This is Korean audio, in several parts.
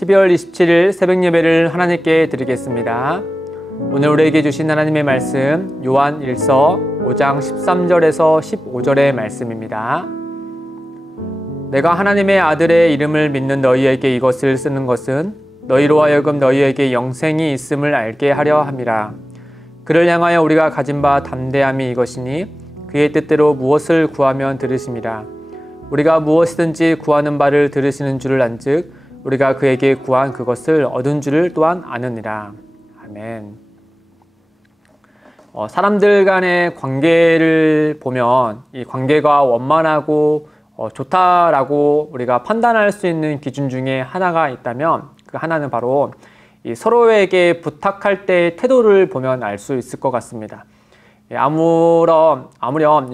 12월 27일 새벽 예배를 하나님께 드리겠습니다. 오늘 우리에게 주신 하나님의 말씀 요한 1서 5장 13절에서 15절의 말씀입니다. 내가 하나님의 아들의 이름을 믿는 너희에게 이것을 쓰는 것은 너희로 하여금 너희에게 영생이 있음을 알게 하려 함이라. 그를 향하여 우리가 가진 바 담대함이 이것이니 그의 뜻대로 무엇을 구하면 들으심이라. 우리가 무엇이든지 구하는 바를 들으시는 줄을 안즉 우리가 그에게 구한 그것을 얻은 줄을 또한 아느니라. 아멘. 사람들 간의 관계를 보면 이 관계가 원만하고 좋다라고 우리가 판단할 수 있는 기준 중에 하나가 있다면 그 하나는 바로 이 서로에게 부탁할 때의 태도를 보면 알 수 있을 것 같습니다. 아무렴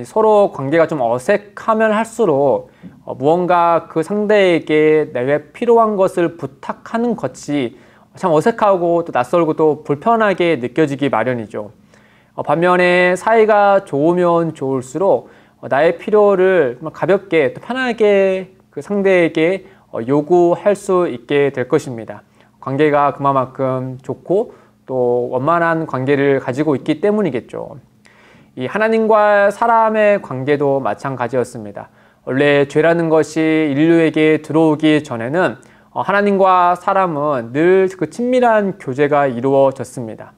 서로 관계가 좀 어색하면 할수록 무언가 그 상대에게 내게 필요한 것을 부탁하는 것이 참 어색하고 또 낯설고 또 불편하게 느껴지기 마련이죠. 반면에 사이가 좋으면 좋을수록 나의 필요를 가볍게 또 편하게 그 상대에게 요구할 수 있게 될 것입니다. 관계가 그만큼 좋고 또 원만한 관계를 가지고 있기 때문이겠죠. 이 하나님과 사람의 관계도 마찬가지였습니다. 원래 죄라는 것이 인류에게 들어오기 전에는 하나님과 사람은 늘 그 친밀한 교제가 이루어졌습니다.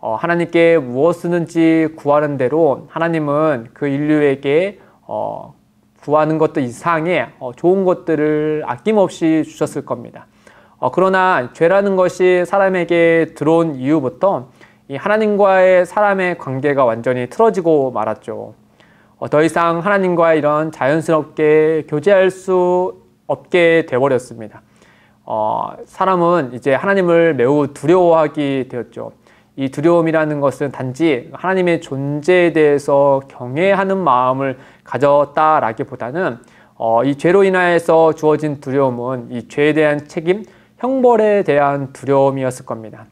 하나님께 무엇이든지 구하는 대로 하나님은 그 인류에게 구하는 것도 이상의 좋은 것들을 아낌없이 주셨을 겁니다. 그러나 죄라는 것이 사람에게 들어온 이후부터 이 하나님과의 사람의 관계가 완전히 틀어지고 말았죠. 더 이상 하나님과 이런 자연스럽게 교제할 수 없게 되어버렸습니다. 사람은 이제 하나님을 매우 두려워하게 되었죠. 이 두려움이라는 것은 단지 하나님의 존재에 대해서 경외하는 마음을 가졌다라기보다는 이 죄로 인하여서 주어진 두려움은 이 죄에 대한 책임, 형벌에 대한 두려움이었을 겁니다.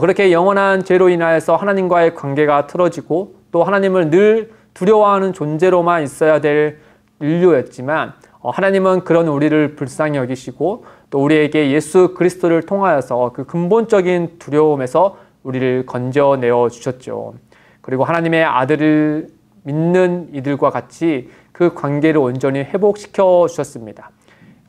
그렇게 영원한 죄로 인하여서 하나님과의 관계가 틀어지고 또 하나님을 늘 두려워하는 존재로만 있어야 될 인류였지만 하나님은 그런 우리를 불쌍히 여기시고 또 우리에게 예수 그리스도를 통하여서 그 근본적인 두려움에서 우리를 건져내어 주셨죠. 그리고 하나님의 아들을 믿는 이들과 같이 그 관계를 온전히 회복시켜 주셨습니다.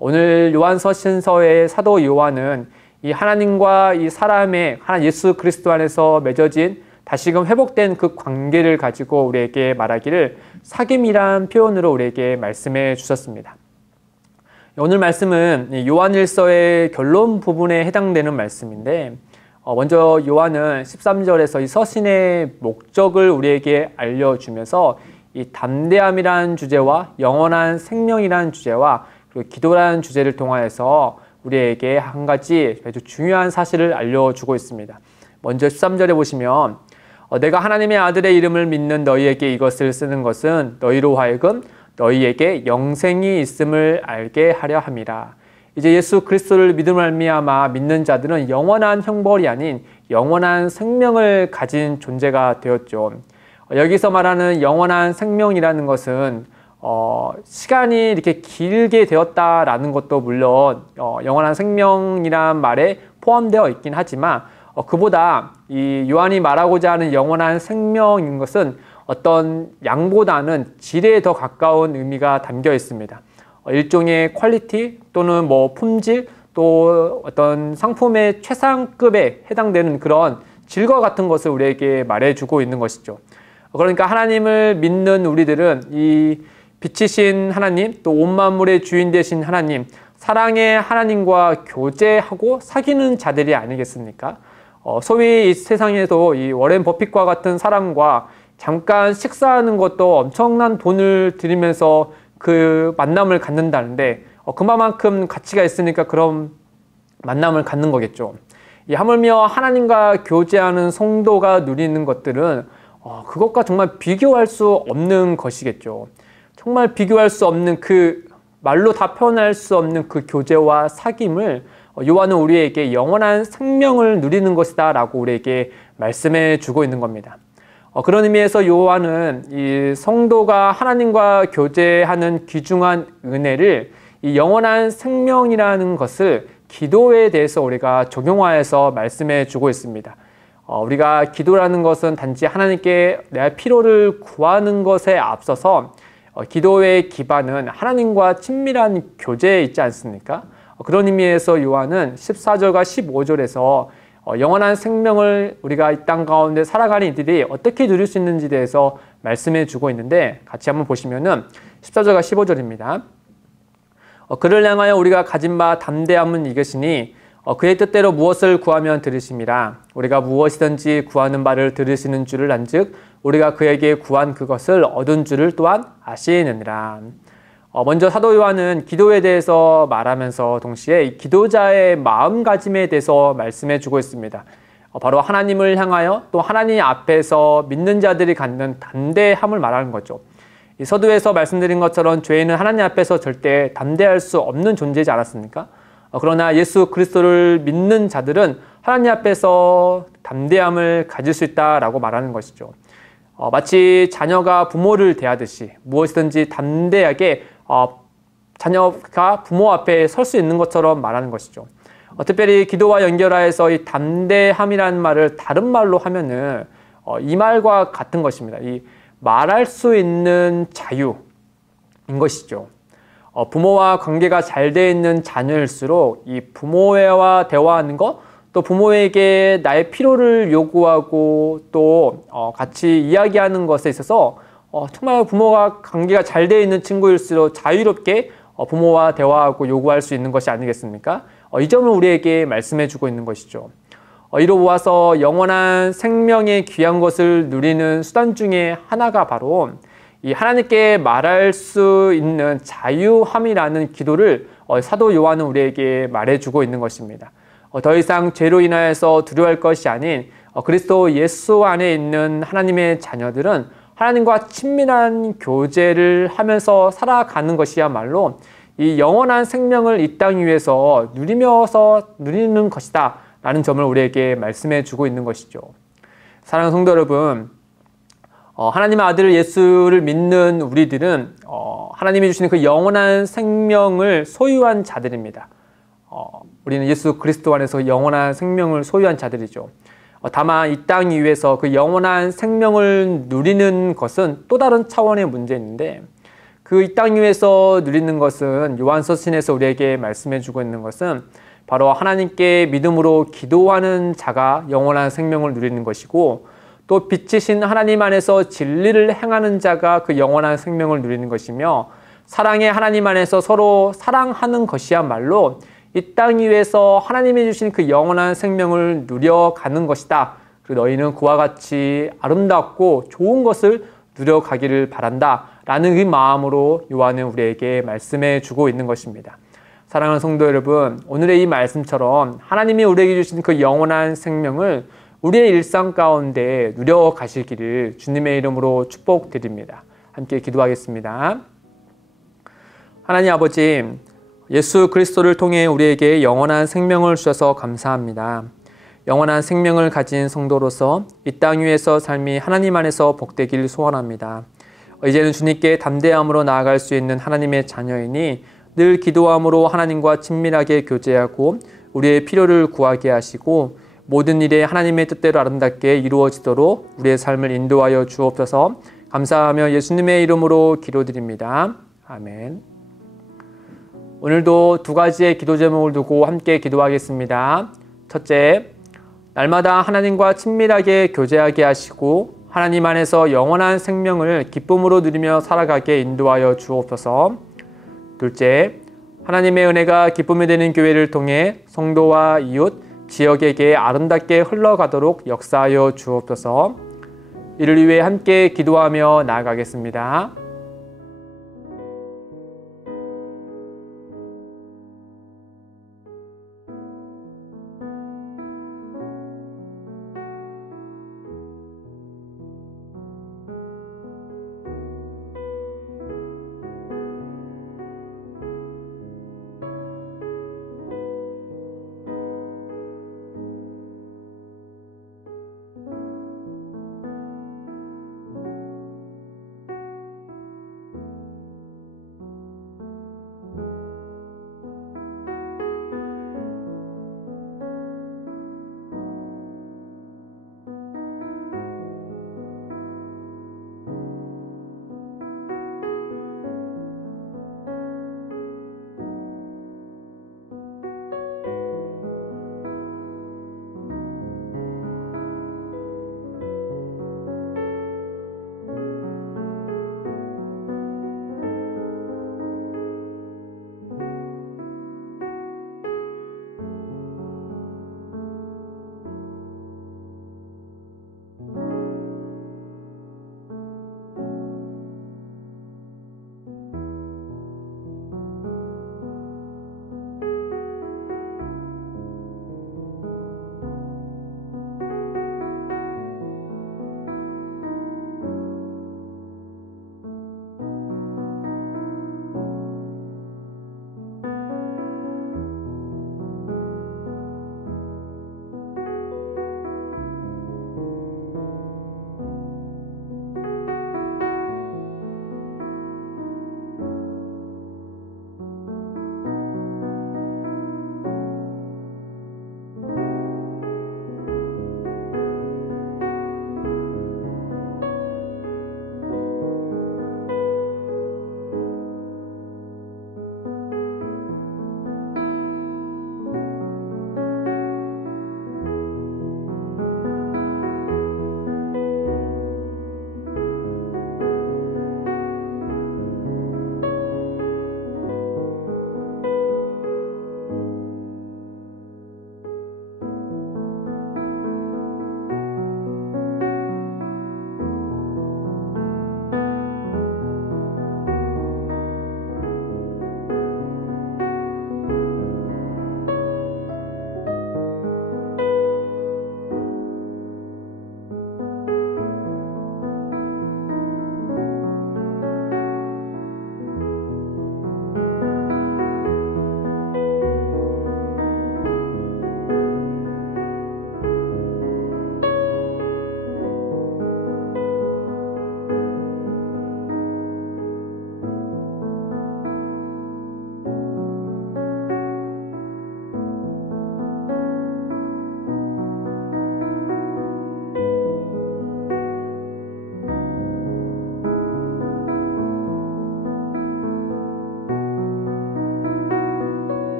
오늘 요한서신서의 사도 요한은 이 하나님과 이 사람의 예수 그리스도 안에서 맺어진 다시금 회복된 그 관계를 가지고 우리에게 말하기를 사귐이란 표현으로 우리에게 말씀해 주셨습니다. 오늘 말씀은 요한일서의 결론 부분에 해당되는 말씀인데 먼저 요한은 13절에서 이 서신의 목적을 우리에게 알려주면서 이 담대함이란 주제와 영원한 생명이란 주제와 그리고 기도라는 주제를 통하여서 우리에게 한 가지 아주 중요한 사실을 알려주고 있습니다. 먼저 13절에 보시면 내가 하나님의 아들의 이름을 믿는 너희에게 이것을 쓰는 것은 너희로 하여금 너희에게 영생이 있음을 알게 하려 함이라. 이제 예수 그리스도를 믿음으로 말미암아 믿는 자들은 영원한 형벌이 아닌 영원한 생명을 가진 존재가 되었죠. 여기서 말하는 영원한 생명이라는 것은 시간이 이렇게 길게 되었다라는 것도 물론 영원한 생명이란 말에 포함되어 있긴 하지만 그보다 이 요한이 말하고자 하는 영원한 생명인 것은 어떤 양보다는 질에 더 가까운 의미가 담겨 있습니다. 일종의 퀄리티 또는 품질 또 어떤 상품의 최상급에 해당되는 그런 질과 같은 것을 우리에게 말해주고 있는 것이죠. 그러니까 하나님을 믿는 우리들은 이 빛이신 하나님, 또 온 만물의 주인 되신 하나님, 사랑의 하나님과 교제하고 사귀는 자들이 아니겠습니까? 소위 이 세상에도 이 워렌 버핏과 같은 사람과 잠깐 식사하는 것도 엄청난 돈을 들이면서 그 만남을 갖는다는데 그만큼 가치가 있으니까 그런 만남을 갖는 거겠죠. 하물며 하나님과 교제하는 성도가 누리는 것들은 그것과 정말 비교할 수 없는 것이겠죠. 정말 비교할 수 없는 그 말로 다 표현할 수 없는 그 교제와 사귐을 요한은 우리에게 영원한 생명을 누리는 것이다 라고 우리에게 말씀해 주고 있는 겁니다. 그런 의미에서 요한은 이 성도가 하나님과 교제하는 귀중한 은혜를 이 영원한 생명이라는 것을 기도에 대해서 우리가 적용하여서 말씀해 주고 있습니다. 우리가 기도라는 것은 단지 하나님께 내 필요를 구하는 것에 앞서서 기도의 기반은 하나님과 친밀한 교제에 있지 않습니까? 그런 의미에서 요한은 14절과 15절에서 영원한 생명을 우리가 이 땅 가운데 살아가는 이들이 어떻게 누릴 수 있는지에 대해서 말씀해 주고 있는데, 같이 한번 보시면은 14절과 15절입니다. 그를 향하여 우리가 가진 바 담대함은 이것이니 그의 뜻대로 무엇을 구하면 들으심이라. 우리가 무엇이든지 구하는 바를 들으시는 줄을 안즉 우리가 그에게 구한 그것을 얻은 줄을 또한 아시느니라. 먼저 사도 요한은 기도에 대해서 말하면서 동시에 이 기도자의 마음가짐에 대해서 말씀해 주고 있습니다. 바로 하나님을 향하여 또 하나님 앞에서 믿는 자들이 갖는 담대함을 말하는 거죠. 이 서두에서 말씀드린 것처럼 죄인은 하나님 앞에서 절대 담대할 수 없는 존재이지 않았습니까? 그러나 예수 그리스도를 믿는 자들은 하나님 앞에서 담대함을 가질 수 있다라고 말하는 것이죠. 마치 자녀가 부모를 대하듯이 무엇이든지 담대하게 자녀가 부모 앞에 설 수 있는 것처럼 말하는 것이죠. 특별히 기도와 연결하여서 이 담대함이라는 말을 다른 말로 하면은 이 말과 같은 것입니다. 이 말할 수 있는 자유인 것이죠. 부모와 관계가 잘 되어 있는 자녀일수록 이 부모와 대화하는 것, 또 부모에게 나의 필요를 요구하고 또 같이 이야기하는 것에 있어서 정말 부모와 관계가 잘 되어 있는 친구일수록 자유롭게 부모와 대화하고 요구할 수 있는 것이 아니겠습니까? 이 점을 우리에게 말씀해 주고 있는 것이죠. 이로 보아서 영원한 생명의 귀한 것을 누리는 수단 중에 하나가 바로 이 하나님께 말할 수 있는 자유함이라는 기도를 사도 요한은 우리에게 말해주고 있는 것입니다. 더 이상 죄로 인하여서 두려워할 것이 아닌 그리스도 예수 안에 있는 하나님의 자녀들은 하나님과 친밀한 교제를 하면서 살아가는 것이야말로 이 영원한 생명을 이 땅 위에서 누리는 것이다 라는 점을 우리에게 말씀해 주고 있는 것이죠. 사랑하는 성도 여러분, 하나님의 아들 예수를 믿는 우리들은 하나님이 주시는 그 영원한 생명을 소유한 자들입니다. 우리는 예수 그리스도 안에서 영원한 생명을 소유한 자들이죠. 다만 이 땅 위에서 그 영원한 생명을 누리는 것은 또 다른 차원의 문제인데, 그 이 땅 위에서 누리는 것은 요한서신에서 우리에게 말씀해 주고 있는 것은 바로 하나님께 믿음으로 기도하는 자가 영원한 생명을 누리는 것이고, 또 빛이신 하나님 안에서 진리를 행하는 자가 그 영원한 생명을 누리는 것이며, 사랑의 하나님 안에서 서로 사랑하는 것이야말로 이 땅 위에서 하나님이 주신 그 영원한 생명을 누려가는 것이다. 그리고 너희는 그와 같이 아름답고 좋은 것을 누려가기를 바란다 라는 그 마음으로 요한은 우리에게 말씀해 주고 있는 것입니다. 사랑하는 성도 여러분, 오늘의 이 말씀처럼 하나님이 우리에게 주신 그 영원한 생명을 우리의 일상 가운데 누려가시기를 주님의 이름으로 축복드립니다. 함께 기도하겠습니다. 하나님 아버지, 예수 그리스도를 통해 우리에게 영원한 생명을 주셔서 감사합니다. 영원한 생명을 가진 성도로서 이 땅 위에서 삶이 하나님 안에서 복되길 소원합니다. 이제는 주님께 담대함으로 나아갈 수 있는 하나님의 자녀이니 늘 기도함으로 하나님과 친밀하게 교제하고 우리의 필요를 구하게 하시고 모든 일에 하나님의 뜻대로 아름답게 이루어지도록 우리의 삶을 인도하여 주옵소서. 감사하며 예수님의 이름으로 기도드립니다. 아멘. 오늘도 두 가지의 기도 제목을 두고 함께 기도하겠습니다. 첫째, 날마다 하나님과 친밀하게 교제하게 하시고 하나님 안에서 영원한 생명을 기쁨으로 누리며 살아가게 인도하여 주옵소서. 둘째, 하나님의 은혜가 기쁨이 되는 교회를 통해 성도와 이웃, 지역에게 아름답게 흘러가도록 역사하여 주옵소서. 이를 위해 함께 기도하며 나아가겠습니다.